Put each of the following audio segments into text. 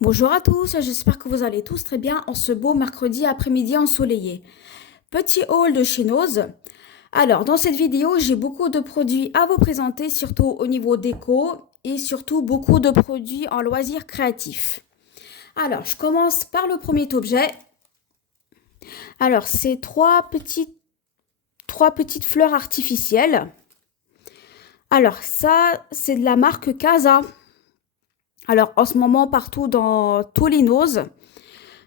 Bonjour à tous, j'espère que vous allez tous très bien en ce beau mercredi après-midi ensoleillé. Petit haul de chez Noz. Alors, dans cette vidéo, j'ai beaucoup de produits à vous présenter, surtout au niveau déco et surtout beaucoup de produits en loisirs créatifs. Alors, je commence par le premier objet. Alors, c'est trois petites fleurs artificielles. Alors, ça, c'est de la marque Casa. Alors, en ce moment, partout dans tous les Noz,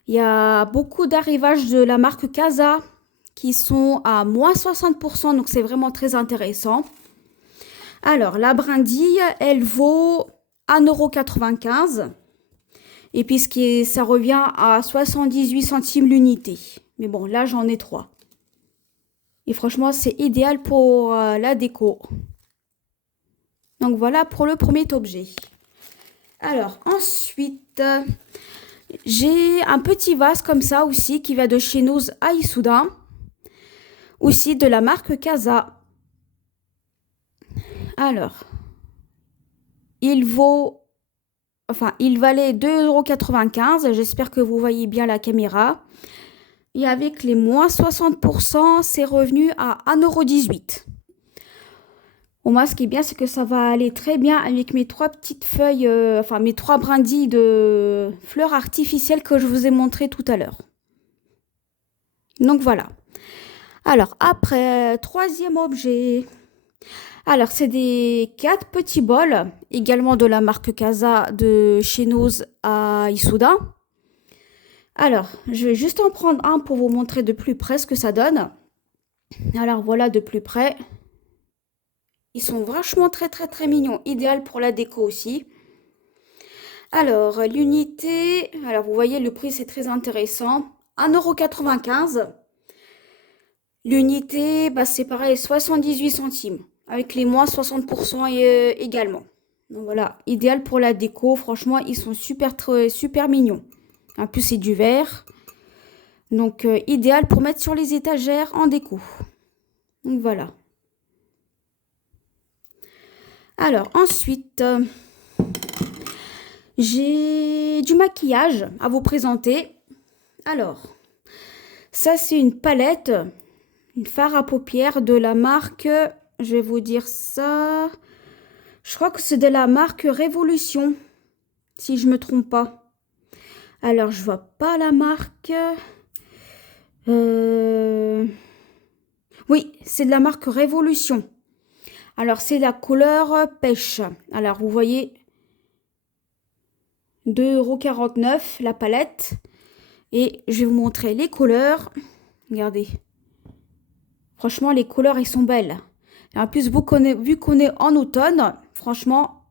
il y a beaucoup d'arrivages de la marque Casa qui sont à moins 60%, donc c'est vraiment très intéressant. Alors, la brindille, elle vaut 1,95 € et puis ça revient à 78 centimes l'unité. Mais bon, là, j'en ai 3. Et franchement, c'est idéal pour la déco. Donc voilà pour le premier objet. Alors, ensuite, j'ai un petit vase comme ça aussi qui va de chez Noz à Issoudun. Aussi de la marque Casa. Alors, il valait 2,95 €. J'espère que vous voyez bien la caméra. Et avec les moins 60%, c'est revenu à 1,18 €. Au moins, ce qui est bien, c'est que ça va aller très bien avec mes trois petites feuilles, mes trois brindilles de fleurs artificielles que je vous ai montré tout à l'heure. Donc voilà. Alors, après, troisième objet. Alors, c'est des 4 petits bols, également de la marque Casa de chez Noz à Issoudun. Alors, je vais juste en prendre un pour vous montrer de plus près ce que ça donne. Alors, voilà de plus près. Ils sont franchement très très très mignons, idéal pour la déco aussi. Alors, l'unité, alors vous voyez le prix c'est très intéressant, 1,95 €. L'unité, c'est pareil, 78 centimes, avec les moins 60% également. Donc voilà, idéal pour la déco, franchement ils sont super mignons. En plus c'est du verre, donc idéal pour mettre sur les étagères en déco. Donc voilà. Alors ensuite, j'ai du maquillage à vous présenter. Alors, ça c'est une palette, une fard à paupières de la marque, je vais vous dire ça, je crois que c'est de la marque Révolution, si je me trompe pas. Alors, je vois pas la marque. Oui, c'est de la marque Révolution. Alors, c'est la couleur pêche. Alors, vous voyez, 2,49 € la palette. Et je vais vous montrer les couleurs. Regardez. Franchement, les couleurs, elles sont belles. Et en plus, vu qu'on est en automne, franchement,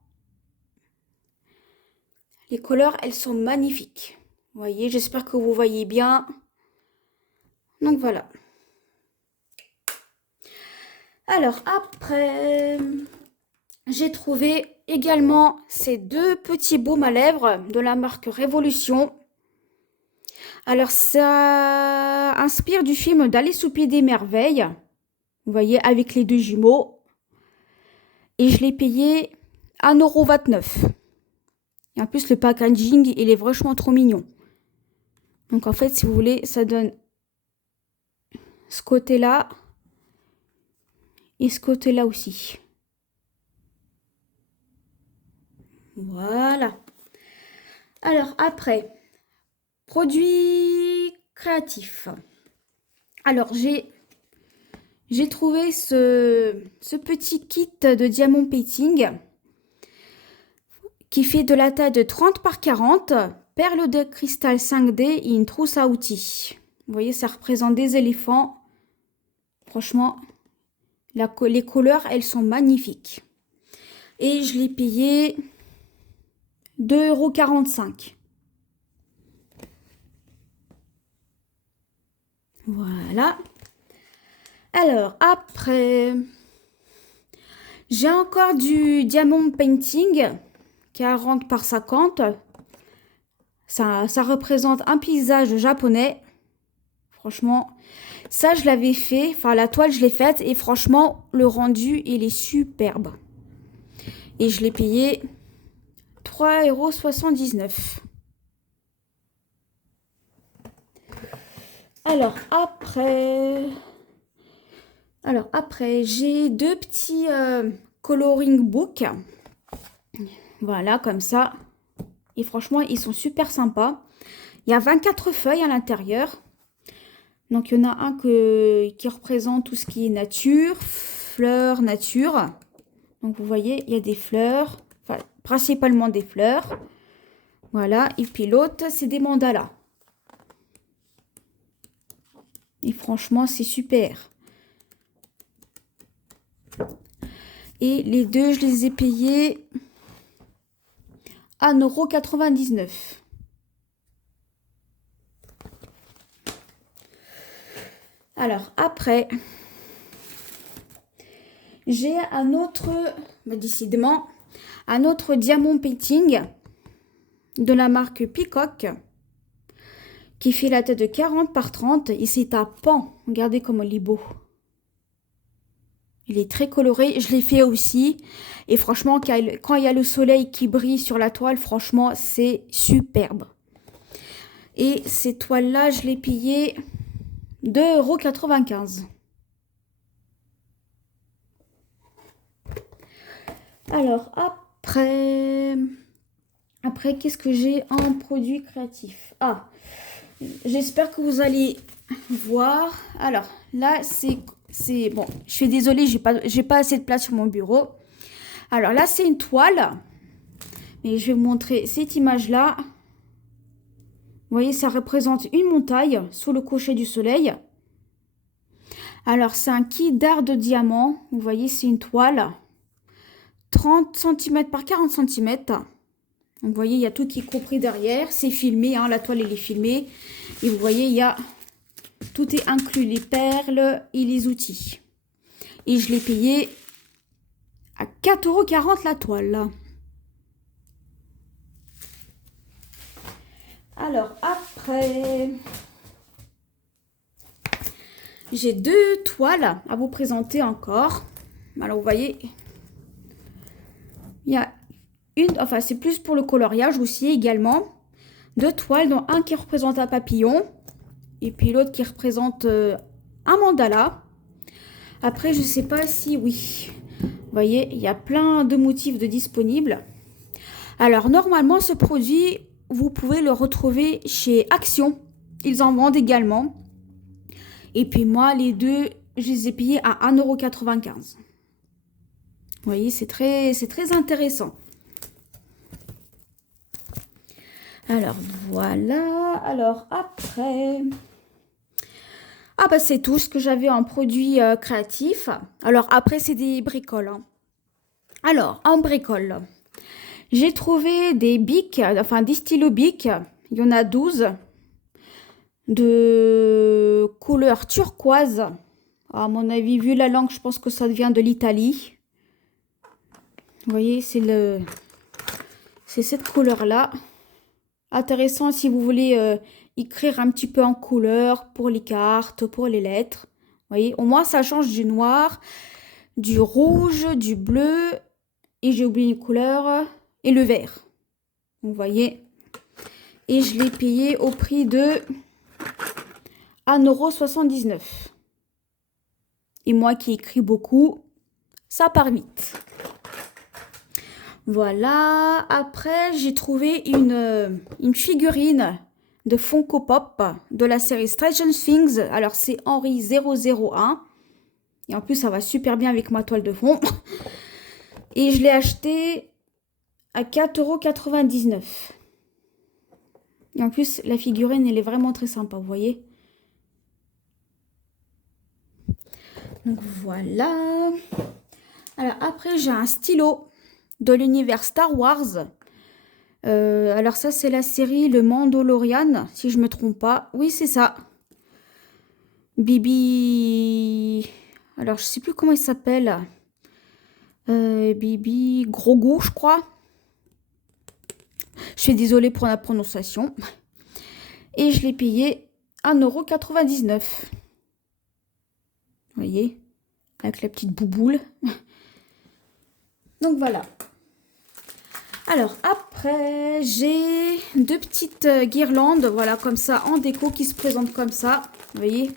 les couleurs, elles sont magnifiques. Vous voyez, j'espère que vous voyez bien. Donc voilà. Alors après, j'ai trouvé également ces deux petits baumes à lèvres de la marque Révolution. Alors ça inspire du film d'Alice au Pays des Merveilles. Vous voyez, avec les deux jumeaux. Et je l'ai payé 1,29 €. Et en plus, le packaging, il est vachement trop mignon. Donc en fait, si vous voulez, ça donne ce côté-là et ce côté-là aussi. Voilà. Alors après, produits créatifs. Alors j'ai trouvé ce petit kit de diamond painting qui fait de la taille de 30 par 40, perles de cristal 5D et une trousse à outils. Vous voyez, ça représente des éléphants. Franchement, les couleurs, elles sont magnifiques. Et je l'ai payé 2,45 €. Voilà. Alors, après, j'ai encore du diamond painting, 40 par 50. Ça représente un paysage japonais. Franchement, ça, je l'avais fait. Enfin, la toile, je l'ai faite. Et franchement, le rendu, il est superbe. Et je l'ai payé 3,79 €. Alors après, j'ai deux petits coloring books. Voilà, comme ça. Et franchement, ils sont super sympas. Il y a 24 feuilles à l'intérieur. Donc, il y en a un qui représente tout ce qui est nature, fleurs, nature. Donc, vous voyez, il y a des fleurs, enfin, principalement des fleurs. Voilà, et puis l'autre, c'est des mandalas. Et franchement, c'est super. Et les deux, je les ai payés à 1,99 €. Alors, après, j'ai un autre, décidément, un autre diamant painting de la marque Peacock qui fait la tête de 40 par 30 et c'est à pan. Regardez comment il est beau. Il est très coloré, je l'ai fait aussi. Et franchement, quand il y a le soleil qui brille sur la toile, franchement, c'est superbe. Et ces toiles-là, je l'ai payé 2,95 €. Alors, après qu'est-ce que j'ai en produit créatif? Ah, j'espère que vous allez voir. Alors, là, c'est bon, je suis désolée, j'ai pas assez de place sur mon bureau. Alors là, c'est une toile. Mais je vais vous montrer cette image-là. Vous voyez, ça représente une montagne sous le coucher du soleil. Alors, c'est un kit d'art de diamant. Vous voyez, c'est une toile. 30 cm par 40 cm. Donc, vous voyez, il y a tout qui est compris derrière. C'est filmé, hein, la toile, elle est filmée. Et vous voyez, il y a... Tout est inclus, les perles et les outils. Et je l'ai payé à 4,40 € la toile. Alors, après, j'ai deux toiles à vous présenter encore. Alors, vous voyez, il y a une, enfin, c'est plus pour le coloriage aussi également. Deux toiles, dont un qui représente un papillon et puis l'autre qui représente un mandala. Après, je sais pas si, oui, vous voyez, il y a plein de motifs de disponibles. Alors, normalement, ce produit, vous pouvez le retrouver chez Action. Ils en vendent également. Et puis moi, les deux, je les ai payés à 1,95 €. Vous voyez, c'est très intéressant. Alors, voilà. Alors, après... Ah bah c'est tout ce que j'avais en produit créatif. Alors, après, c'est des bricoles. Hein. Alors, en bricole, j'ai trouvé des bics, enfin des stylos bics. Il y en a 12 de couleur turquoise. À mon avis, vu la langue, je pense que ça vient de l'Italie. Vous voyez, c'est cette couleur-là. Intéressant si vous voulez écrire un petit peu en couleur pour les cartes, pour les lettres. Vous voyez, au moins ça change du noir, du rouge, du bleu. Et j'ai oublié une couleur. Et le vert. Vous voyez. Et je l'ai payé au prix de 1,79 €. Et moi qui écris beaucoup, ça part vite. Voilà. Après, j'ai trouvé une figurine de Funko Pop de la série Stranger Things. Alors, c'est Henry 001. Et en plus, ça va super bien avec ma toile de fond. Et je l'ai acheté à 4,99 €. Et en plus, la figurine, elle est vraiment très sympa, vous voyez. Donc, voilà. Alors, après, j'ai un stylo de l'univers Star Wars. Alors ça, c'est la série Le Mandalorian, si je me trompe pas. Oui, c'est ça. Bibi... Alors, je sais plus comment il s'appelle. Bibi Grogu, je crois. Je suis désolée pour la prononciation. Et je l'ai payé 1,99 €. Vous voyez, avec la petite bouboule. Donc voilà. Alors après, j'ai deux petites guirlandes, voilà, comme ça, en déco, qui se présentent comme ça, vous voyez.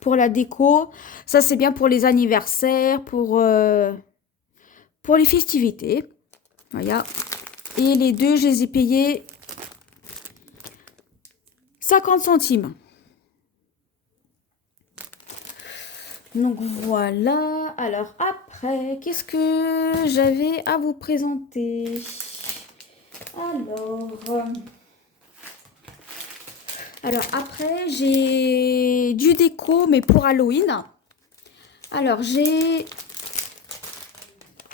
Pour la déco, ça c'est bien pour les anniversaires, pour les festivités. Voilà. Et les deux, je les ai payés 50 centimes. Donc voilà. Alors après, qu'est-ce que j'avais à vous présenter? Alors après, j'ai du déco, mais pour Halloween. Alors j'ai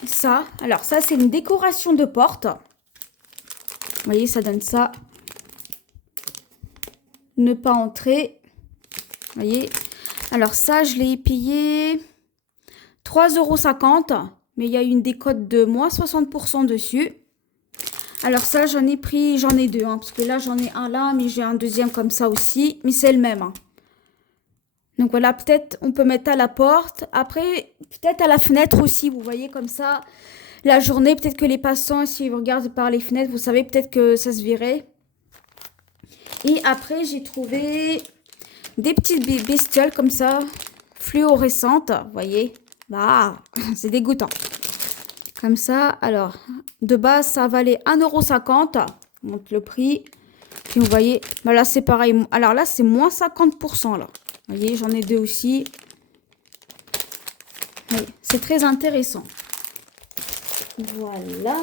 ça. Alors ça, c'est une décoration de porte. Vous voyez, ça donne ça. Ne pas entrer. Vous voyez. Alors ça, je l'ai payé 3,50 €. Mais il y a une décote de moins 60% dessus. Alors ça, j'en ai deux. Parce que là, j'en ai un là, mais j'ai un deuxième comme ça aussi. Mais c'est le même. Donc voilà, peut-être on peut mettre à la porte. Après, peut-être à la fenêtre aussi. Vous voyez comme ça, la journée, peut-être que les passants, si vous regardez par les fenêtres, vous savez, peut-être que ça se verrait. Et après, j'ai trouvé des petites bestioles comme ça, fluorescentes. Vous voyez, bah, c'est dégoûtant. Comme ça, alors, de base, ça valait 1,50 €. On monte le prix. Puis vous voyez, bah là, c'est pareil. Alors là, c'est moins 50%, là. Vous voyez, j'en ai deux aussi. Oui, c'est très intéressant. Voilà.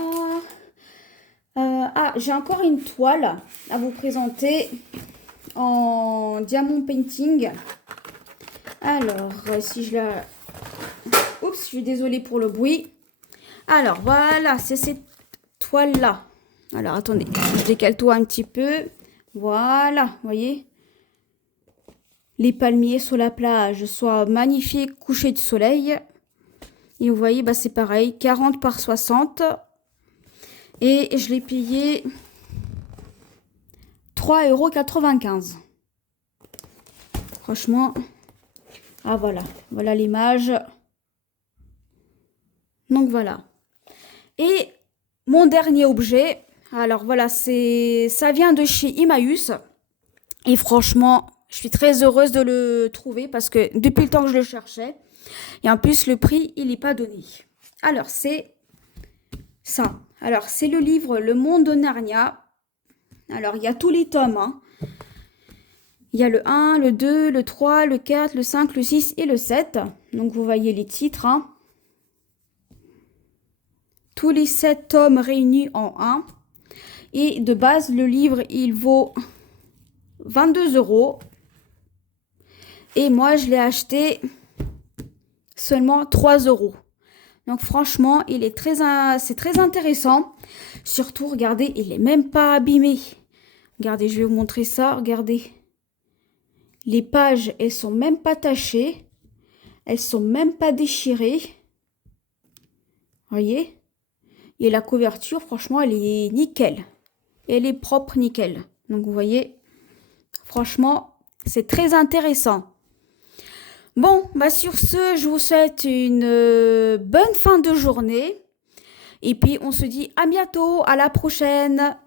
J'ai encore une toile à vous présenter en diamond painting. Alors, si je la... Oups, je suis désolée pour le bruit. Alors, voilà, c'est cette toile-là. Alors, attendez, je décale tout un petit peu. Voilà, vous voyez. Les palmiers sur la plage, soit magnifique coucher de soleil. Et vous voyez, bah, c'est pareil, 40 par 60. Et je l'ai payé 3,95 €. Franchement, ah voilà, voilà l'image. Donc voilà. Et mon dernier objet, alors voilà, ça vient de chez Emmaüs. Et franchement, je suis très heureuse de le trouver parce que depuis le temps que je le cherchais. Et en plus, le prix, il n'est pas donné. Alors, c'est ça. Alors, c'est le livre Le Monde de Narnia. Alors, il y a tous les tomes. Il y a le 1, le 2, le 3, le 4, le 5, le 6 et le 7. Donc, vous voyez les titres. Tous les 7 tomes réunis en un. Et de base, le livre, il vaut 22 €. Et moi, je l'ai acheté seulement 3 €. Donc franchement, c'est très intéressant. Surtout, regardez, il n'est même pas abîmé. Regardez, je vais vous montrer ça. Regardez. Les pages, elles sont même pas tachées. Elles sont même pas déchirées. Voyez? Et la couverture, franchement, elle est nickel. Elle est propre, nickel. Donc vous voyez, franchement, c'est très intéressant. Bon, bah sur ce, je vous souhaite une bonne fin de journée. Et puis, on se dit à bientôt, à la prochaine.